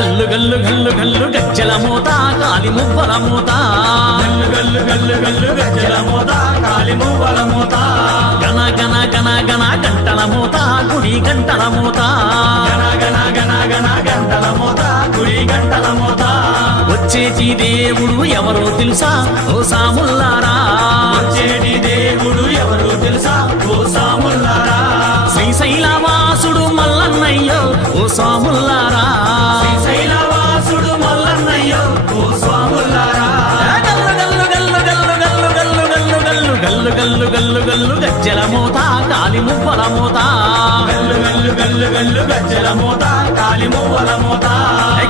గల్లు గల్లు గల్లు గల్లు గజ్జల మోత కాలి మువ్వల మోత గల్లు గల్లు గల్లు గల్లు గజ్జల మోత కాలి మువ్వల మోత గణ గణ గణ గణ గంటల మోత గుడి గంటల మోత గణ గణ గణ గణ గంటల మోత గుడి గంటల మోత వచ్చేటి దేవుడు ఎవరో తెలుసా ఓ సాముల్లారా వచ్చేటి దేవుడు ఎవరు తెలుసా ఓ సాముల్లారా శ్రీశైలవాసుడు మల్లన్నయ్యో ఓ సాముల్లారా శ్రీశైలవాసుడు మల్లన్నయ్యో ఓ స్వాముల్లారా గల్లు గల్లు గల్లు గల్లు గల్లు గల్లు గల్లు గల్లు గల్లు గల్లు గల్లు గజ్జల మోత కాలి మువ్వల మోత గల్లు గల్లు గల్లు గల్లు గజ్జల మోత కాలి మువ్వల మోత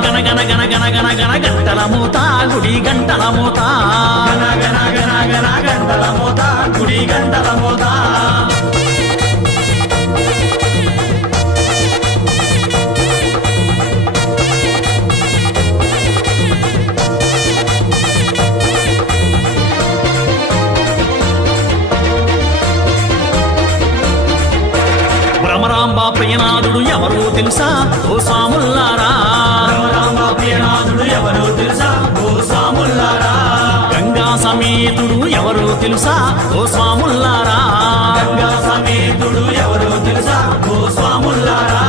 గణ గణ గణ గణ గణ గణ గంటల మోత గుడి గంటల మోత గణ గణ గణ గణ గంటల మోత గుడి గంటల మోత భ్రమరాంబ ప్రియనాథుడు ఎవరో తెలుసా ఓ సాముల్లారా రామ ప్రియనాథుడు ఎవరు తెలుసా ఓ సాముల్లారా గంగా సమేతుడు ఎవరో తెలుసా ఓ స్వాముల్లారా గంగా సమేతుడు ఎవరు తెలుసా ఓ స్వాముల్లారా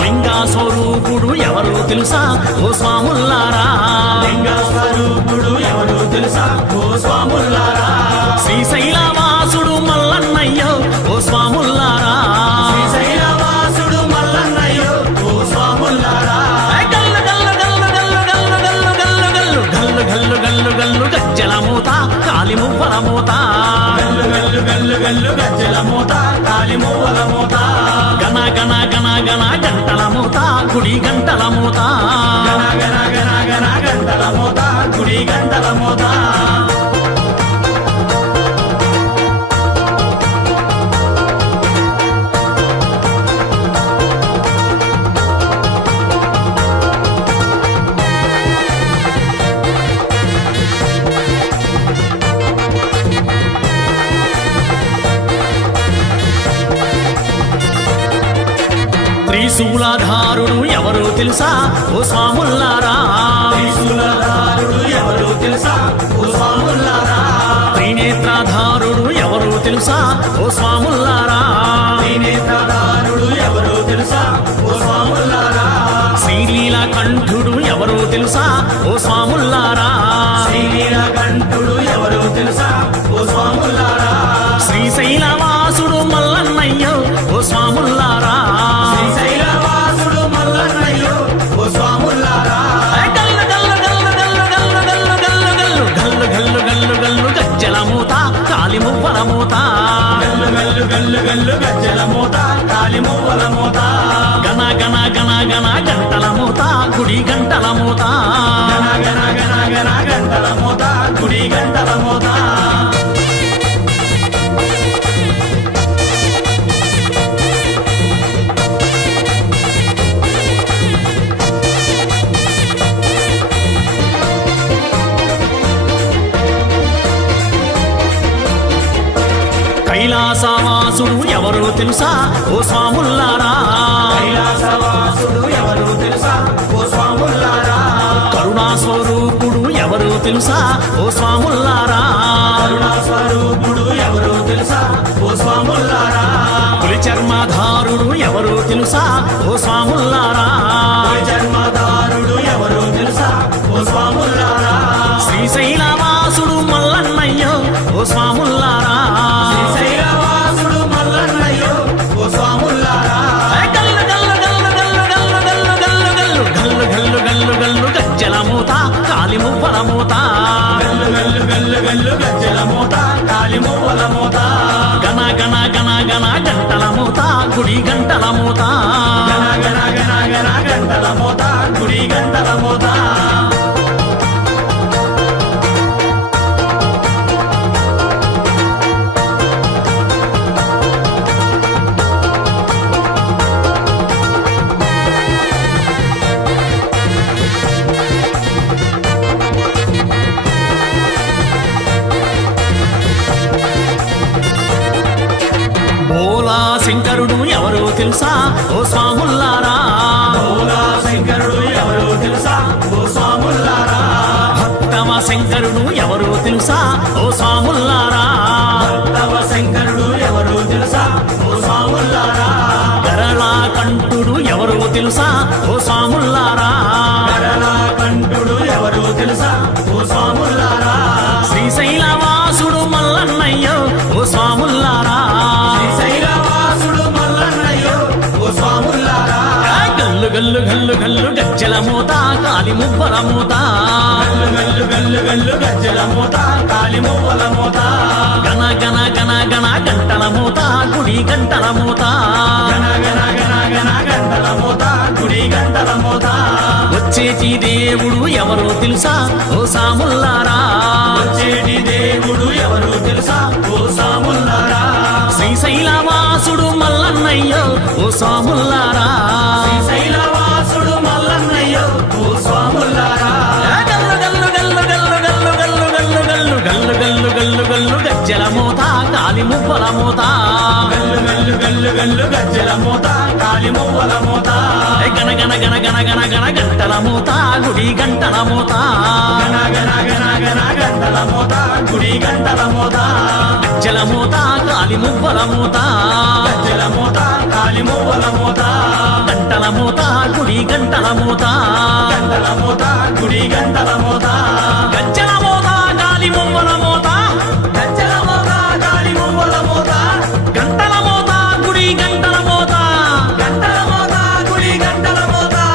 లింగా స్వరూపుడు ఎవరో తెలుసా ఓ స్వాముల్లారా లింగ స్వరూపుడు ఎవరు తెలుసా ఓ స్వాముల్లారా శ్రీశైలవాసుడు మల్లన్నయ్యో ఓ స్వాముల్లారా శ్రీశైలవాసుడు మల్లన్నయ్యో ఓ స్వాముల్లారా గల్లు గల్లు గల్లు గల్లు గల్లు గల్లు గల్లు గల్లు గల్లు గల్లు గల్లు గజ్జల మోత కాలి మువ్వల మోత గల్లు గల్లు గల్లు గల్లు గజ్జల మోత కాలి మువ్వల మోత గణ గణ గణ గణ గంటల మోత గుడి గంటల మోత గణ గణ గణ గణ గంటల మోత గుడి గంటల మోత త్రిశూలధారుడు ఎవరో తెలుసా ఓ స్వాముల్లారా త్రిశూలధారుడు ఎవరు తెలుసా ఓ స్వాముల్లారా త్రినేత్రధారుడు ఎవరో తెలుసా ఓ స్వాముల్లారా త్రినేత్రధారుడు ఎవరు తెలుసా ఓ స్వాముల్లారా శ్రీలీల కంఠుడు ఎవరో తెలుసా ఓ స్వాముల్లారా శ్రీనీలకంఠుడు ఎవరు తెలుసా ఓ స్వాముల్లారా శ్రీశైలవాసుడు మల్లన్నయ్యో ఓ స్వాముల్లారా శ్రీశైలవాసుడు మల్లన్నయ్యో ఓ స్వాముల్లారా గల్లు గల్లు గల్లు గల్లు గల్లు గల్లు గల్లు గల్లు గల్లు గల్లు గల్లు గజ్జల మోత కాలి మువ్వల మోత గల్లు గల్లు గల్లు గల్లు గజ్జల మోత కాలి మువ్వల మోత గణ గణ గణ గణ గంటల మోత గుడి గంటల మోత గణ గణ గణ గణ గంటల మోత గుడి గంటల మోత కైలాసవాసుడు ఎవరో తెలుసా ఓ స్వాముల్లారా కైలాసవాసుడు ఎవరు తెలుసా ఓ స్వాముల్లారా కరుణా స్వరూపుడు ఎవరో తెలుసా ఓ స్వాముల్లారా కరుణా స్వరూపుడు ఎవరు తెలుసా ఓ స్వాముల్లారా పులి చర్మధారుడు ఎవరో తెలుసా ఓ స్వాముల్లారా జన్మదారుడు ఎవరు తెలుసా ఓ స్వాముల్లారా శ్రీశైలవాసుడు మల్లన్నయ్యో ఓ స్వాముల్లారా శ్రీశైలవాసుడు మల్లన్నయ్యో ఓ స్వాముల్లారా గల్లు గల్లు గల్లు గల్లు గల్లు గల్లు గల్లు గల్లు గల్లు గల్లు గల్లు గజ్జల మోత కాలి మువ్వల మోత గల్లు గల్లు గల్లు గల్లు గజ్జల మోత కాలి మువ్వల మోత గణ గణ గణ గణ గంటల మోత గుడి గంటల మోత గణ గణ గణ గణ గంటల మోత గుడి గంటల మోత శంకరుడు ఎవరో తెలుసా ఓ స్వాముల్లారా భోలా శంకరుడు ఎవరో తెలుసా ఓ స్వాములారా భక్తవ శంకరుడు ఎవరో తెలుసా ఓ స్వాముల్లారా భక్తవ శంకరుడు ఎవరు తెలుసా ఓ స్వాములారా గరళా కంఠుడు ఎవరో తెలుసా ఓ స్వాముల్లారా కరళా కంఠుడు ఎవరు తెలుసా ఓ స్వాములారా శ్రీశైలవాసుడు మల్లన్నయ్యో ఓ స్వాముల్లారా శ్రీశైలవాసుడు మల్లన్నయ్యో ఓ స్వాములారా గల్లు గల్లు గల్లు గల్లు గజ్జల మూత కాలి మువ్వల మూత గల్లు గల్లు గల్లు గల్లు గజ్జల మూత కాలి మువ్వల మూత గణ గణ గణ గణ గంటల మూత గుడి గంటల మూత గణ గణ గణ గణ గంటల మూత గుడి గంటల మూత వచ్చేటి దేవుడు ఎవరో తెలుసా ఓ సాముల్లారా వచ్చేటి దేవుడు ఎవరు తెలుసా ఓ స్వాములారా శ్రీశైలవాసుడు మల్లన్నయ్యో ఓ సాముల్లారా శ్రీశైలవాసుడు మల్లన్నయ్యో ఓ స్వాములారా గల్లు గల్లు గల్లు గల్లు గల్లు గల్లు గల్లు గల్లు గల్లు గల్లు గల్లు గల్లు గజ్జల మూత కాలి మువ్వల మూత గల్లు గల్లు గల్లు గల్లు గజ్జల మూత కాలి మువ్వల మూత గణ గణ గణ గణ గణ గణ గంటల మూత గుడి గంటల మూత గణ గణ గణ గణ గంటల మూత గుడి గంటల మూత గజ్జల మూత కాలి మువ్వల మూత గజ్జల మూత కాలి మువ్వల మూత గంటల మూత గుడి గంటల మూత గంటల మూత గుడి గంటల మూత